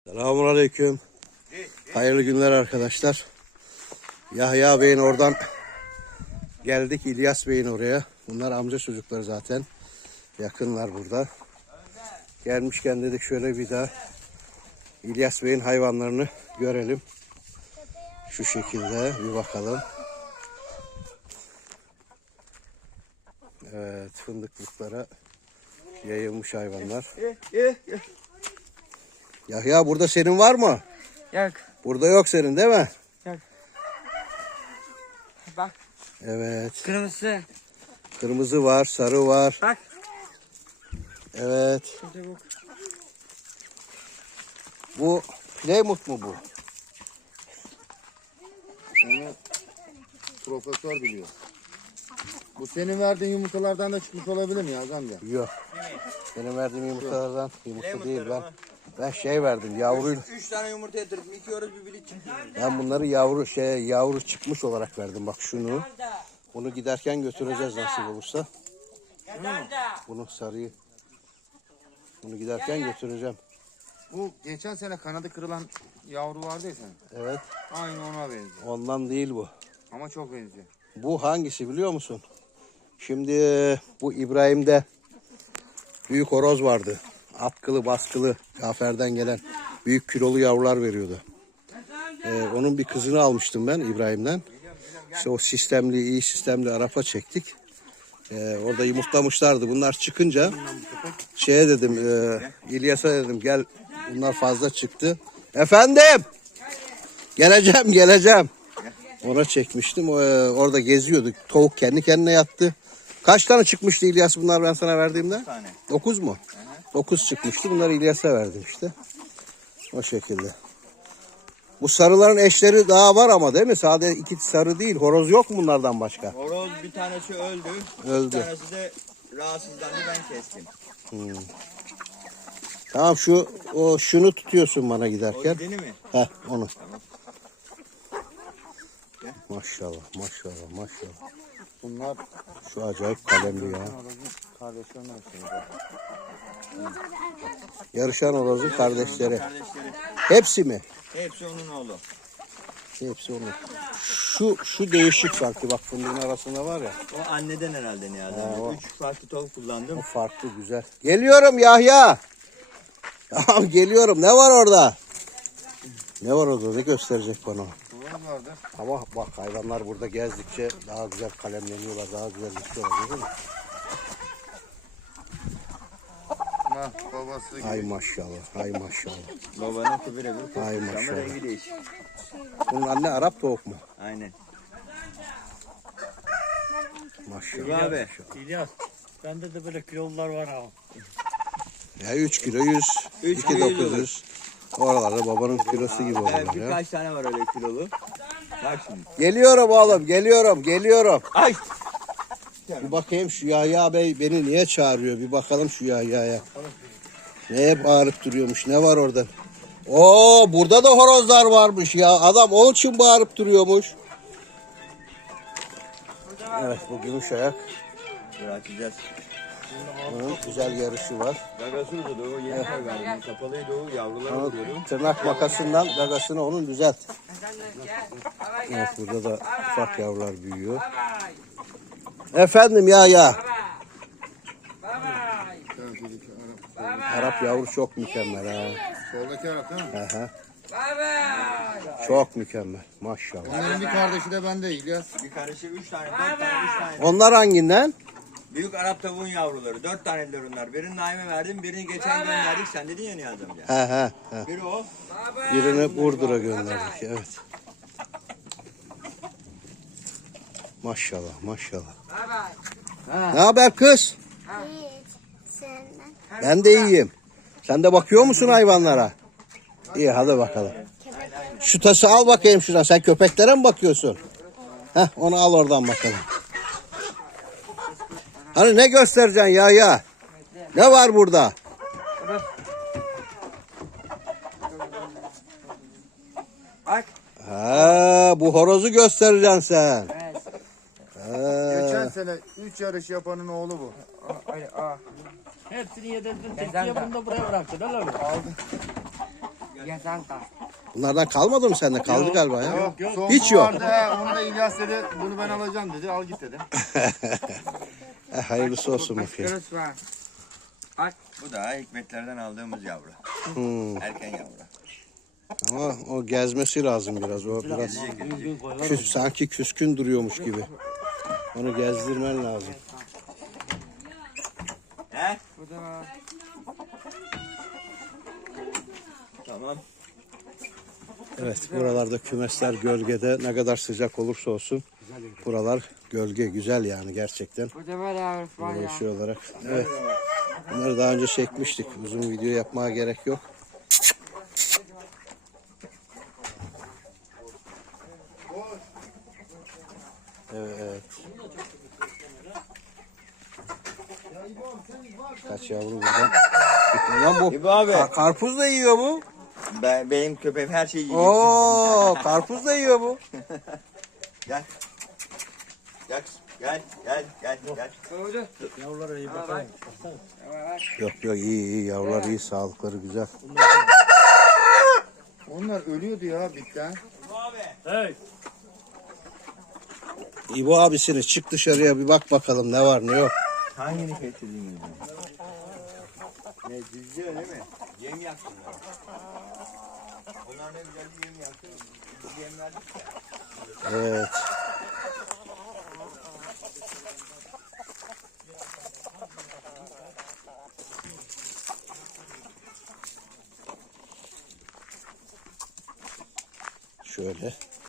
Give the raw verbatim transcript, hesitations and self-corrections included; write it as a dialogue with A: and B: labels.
A: Selamünaleyküm. Hayırlı günler arkadaşlar. Yahya Bey'in oradan geldik, İlyas Bey'in oraya. Bunlar amca çocukları zaten. Yakınlar burada. Gelmişken dedik şöyle bir daha İlyas Bey'in hayvanlarını görelim. Şu şekilde bir bakalım. Evet, fındıklıklara yayılmış hayvanlar. Yahya, burada senin var mı?
B: Yok.
A: Burada yok senin değil mi?
B: Yok. Bak.
A: Evet.
B: Kırmızı.
A: Kırmızı var, sarı var.
B: Bak.
A: Evet.
B: Şurada bak.
A: Bu Playmut mu bu?
C: Onu profesör biliyor. Bu senin verdiğin yumurtalardan da çıkmış olabilir mi Yazan amca?
A: Yok. Benim verdiğim yumurtalardan yumurta değil ben. Ben şey verdim, yavruyla.
D: Üç tane yumurta yatırdım. İki yoruz bir bilik çıktı.
A: Ben bunları yavru şey yavru çıkmış olarak verdim. Bak şunu. Bunu giderken götüreceğiz nasip olursa. Bunu sarıyı. Bunu giderken götüreceğim.
C: Bu geçen sene kanadı kırılan yavru vardı ya senin.
A: Evet.
C: Aynı ona benziyor.
A: Ondan değil bu.
C: Ama çok benziyor.
A: Bu hangisi biliyor musun? Şimdi bu İbrahim'de büyük horoz vardı. Atkılı baskılı Cafer'den gelen büyük kilolu yavrular veriyordu. Ee, onun bir kızını almıştım ben İbrahim'den. İşte o sistemli, iyi sistemli Arap'a çektik. Ee, orada yumurtlamışlardı. Bunlar çıkınca şeye dedim, e, İlyas'a dedim gel, bunlar fazla çıktı. Efendim, geleceğim geleceğim. Ona çekmiştim. O, e, orada geziyorduk. Tavuk kendi kendine yattı. Kaç tane çıkmıştı İlyas bunlar ben sana verdiğimde?
D: tane.
A: Dokuz mu? Dokuz çıkmıştı. Bunları İlyas'a verdim işte. O şekilde. Bu sarıların eşleri daha var ama değil mi? Sadece iki sarı değil. Horoz yok mu bunlardan başka?
D: Horoz bir tanesi öldü.
A: Öldü.
D: Bir tanesi de rahatsızlandı, ben kestim.
A: Hmm. Tamam, şu o şunu tutuyorsun bana
D: O
A: giderken.
D: gideni mi?
A: Heh, onu. Maşallah, maşallah, maşallah.
C: Bunlar
A: Şu acayip kalemli ya.
C: kardeşlerin arasında.
A: Yarışan horozun kardeşleri.
D: Kardeşleri.
A: Hepsi mi?
D: Hepsi onun oğlu.
A: Hepsi onun. Şu şu değişik sanki, bak fındığın arasında var ya.
D: O anneden herhalde Niyazi
A: Ha,
D: amca.
A: o.
D: Üç farklı tavuk kullandım.
A: O farklı, güzel. Geliyorum Yahya. Tamam, geliyorum. Ne var orada? Ne var orada? Ne gösterecek bana?
C: Horoz vardı.
A: Ama bak, hayvanlar burada gezdikçe daha güzel kalemleniyorlar, daha güzel düşüyorlar, değil mi?
C: Ha, babası gibi.
A: Ay maşallah, ay maşallah.
D: Babanın birebir kopmuş
A: Ay
D: ama
A: maşallah.
D: rengi değişik.
A: Bunun anne Arap tavuk mu?
D: Aynen.
A: Maşallah.
D: Abi.
E: İlyas, bende de böyle kilolular var ama.
A: Ya üç kilo yüz,
D: Üç
A: iki
D: kilo yüz
A: dokuz yüz. Oralarda babanın kilosu gibi
D: Evet,
A: onlar ya.
D: birkaç tane var öyle kilolu. Bak şimdi.
A: Geliyorum oğlum, geliyorum, geliyorum.
D: Ay!
A: Bir bakayım şu Yahya Bey beni niye çağırıyor? Bir bakalım şu Yahya'ya. Neye bağırıp duruyormuş? Ne var orada? Oo, burada da horozlar varmış ya. Adam onun için bağırıp duruyormuş. Evet, bu gümüş ayak.
D: Dur açacağız.
A: Onun güzel yarışı var.
D: Gagası uzadı, o yeni koy verdim. Kapalıydı o, yavrulara
A: Ama
D: vuruyordum.
A: tırnak makasından gagasını onun düzelt. Evet, burada da ufak yavrular büyüyor. Efendim Yahya. Arap yavru çok mükemmel ha.
C: Soldaki Arap değil mi?
A: Aha. Çok mükemmel. Maşallah.
C: Bunların bir kardeşi de bende İlyas.
D: Bir karışı üç tane, dört tane, üç tane.
A: Onlar hanginden?
D: Büyük Arap tavuğun yavruları. Dört tanediler onlar. Birini Naim'e verdim, birini geçen gönderdik. Sen dedin ya Niyazi amca.
A: He he he.
D: Biri o.
A: Birini Burdur'a gönderdik. Evet. Maşallah, maşallah. Ne haber kız? Ben de iyiyim. Sen de bakıyor musun hayvanlara? İyi, hadi bakalım. Şu tası al bakayım şuradan. Sen köpeklere mi bakıyorsun? Heh, onu al oradan bakalım. Hani ne göstereceksin ya ya? Ne var burada?
B: Bak.
A: Ha, bu horozu göstereceksin sen.
B: Evet.
A: Ha.
C: Geçen sene üç yarış yapanın oğlu bu.
B: Öyle, aa.
E: Hepsini yedirdin,
B: Neden
E: tekniğe
B: de?
E: bunu da buraya bıraktın öyle mi?
C: Aldı.
B: Yazan kal.
A: Bunlardan kalmadı mı sende? Kaldı galiba ya.
C: Yok yok.
A: Hiç yok.
C: Vardı, he, onu da İlyas dedi. Bunu ben alacağım dedi. Al git dedim.
A: E, hayırlısı olsun bakayım.
B: Kırıs var. Bak.
D: Bu da hikmetlerden aldığımız yavru.
A: Hmm.
D: Erken yavru.
A: Ama o gezmesi lazım biraz. O biraz küs, sanki küskün duruyormuş gibi. Onu gezdirmen lazım.
D: He?
B: Bu da var.
D: Tamam.
A: Evet, buralarda kümesler gölgede, ne kadar sıcak olursa olsun buralar gölge, güzel yani gerçekten.
B: Bu da var yavrusu var
A: Böyle
B: ya.
A: şey olarak. Evet. Bunları daha önce çekmiştik. Uzun video yapmaya gerek yok. Evet. Kaç yavru buradan. Lan bu
D: İbo abi.
A: kar- karpuz da yiyor bu.
D: Ben, benim köpeğim her şeyi yiyecek.
A: Oo, karpuz da yiyor bu.
D: Gel. Gel. Gel. Gel. Gel. Gel.
B: Doğru.
E: Yavrulara iyi
B: Bak.
E: bakalım.
B: Bak.
A: Yok yok iyi iyi yavrular iyi, sağlıkları güzel.
C: Onlar ölüyordu ya bitten.
E: Hey.
A: İbo abisini çık dışarıya bir bak bakalım ne var ne yok.
D: Hangini getirdin? Ne cüzce öyle mi? Yem yaktın. Onlar ne güzel bir yem yaktı. Biz yem verdik ya.
A: Evet. Şöyle